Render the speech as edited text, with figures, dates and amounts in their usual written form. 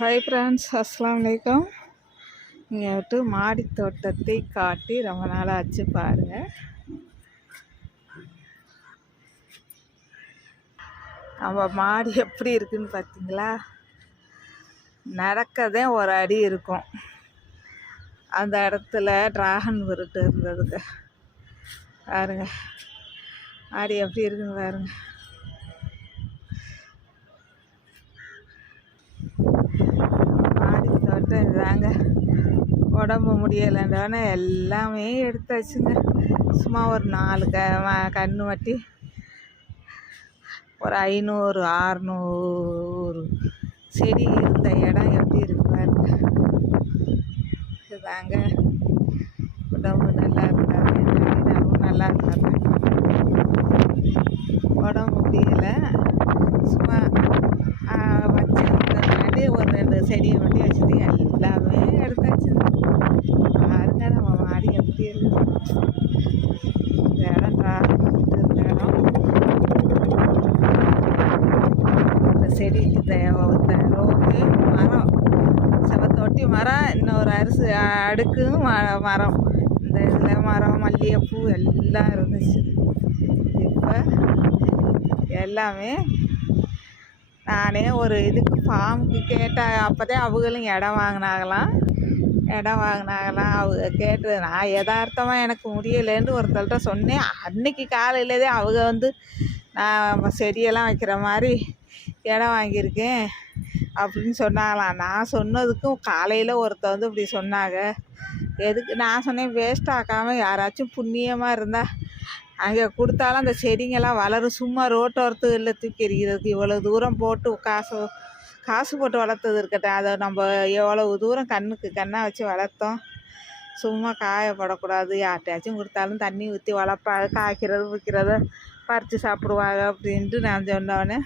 Hi friends, அஸ்ஸலாமு அலைக்கும். இங்கே விட்டு மாடி தோட்டத்தை காட்டி ரொம்ப நாள் ஆச்சு பாருங்கள். நம்ம மாடி எப்படி இருக்குன்னு பார்த்தீங்களா? நடக்கதே ஒரு அடி இருக்கும். அந்த இடத்துல ட்ராகன் ஃப்ரூட் இருந்ததுங்க. பாருங்க மாடி எப்படி இருக்குன்னு பாருங்க. மாடி தோட்டம் இதுதாங்க. உடம்பு முடியலைன்றோன்னே எல்லாமே எடுத்தாச்சுங்க. சும்மா ஒரு 4 கன்று வட்டி ஒரு 500 600 செடி இருந்த இடம் எப்படி இருக்கு பாருங்க. இதுதாங்க உடம்பு நல்லா இருக்காது, நல்லா இருக்காது. உடம்பு முடியலை, சும்மா வச்சுருந்ததுனாடி ஒரு 2 செடியை மட்டும் வச்சுட்டு எல்லாமே எடுத்தாச்சு. பாருங்க நம்ம மாடி எப்படி இருக்கு. இந்த இடம் இருந்த இடம், இந்த செடி, இந்த ரோக்கு மரம், செவத்தொட்டி மரம், இன்னொரு அடுக்கும் மரம், இந்த இதில் மரம், மல்லிகைப்பூ எல்லாம் இருந்துச்சு. இப்போ எல்லாமே நானே ஒரு இதுக்கு ஃபார்முக்கு கேட்டேன். அப்போதான் அவங்களும் இடம் வாங்கினாங்களாம். அவங்க கேட்டு நான் யதார்த்தமாக எனக்கு முடியலைன்னு ஒருத்தர்கிட்ட சொன்னேன். அன்னைக்கு காலையிலேயே அவங்க நான் செடியெல்லாம் வைக்கிற மாதிரி இடம் வாங்கியிருக்கேன் அப்படின்னு சொன்னாங்களாம். நான் சொன்னதுக்கும் காலையில் ஒருத்தர் இப்படி சொன்னாங்க. எதுக்கு நான் சொன்னேன், வேஸ்ட் ஆக்காமல் யாராச்சும் புண்ணியமாக இருந்தால் அங்கே கொடுத்தாலும் அந்த செடிங்கெல்லாம் வளரும். சும்மா ரோட்டோரத்துகளில் தூக்கி எறிகிறதுக்கு இவ்வளோ தூரம் போட்டு காசு போட்டு வளர்த்தது இருக்கட்டும். அதை நம்ம எவ்வளவு தூரம் கண்ணுக்கு கண்ணாக வச்சு வளர்த்தோம். சும்மா காயப்படக்கூடாது. யார்கிட்டையாச்சும் கொடுத்தாலும் தண்ணி ஊற்றி வளர்ப்பாங்க, காய்க்கிறது விற்கிறத பறித்து சாப்பிடுவாங்க அப்படின்ட்டு நான் சொன்னோன்னே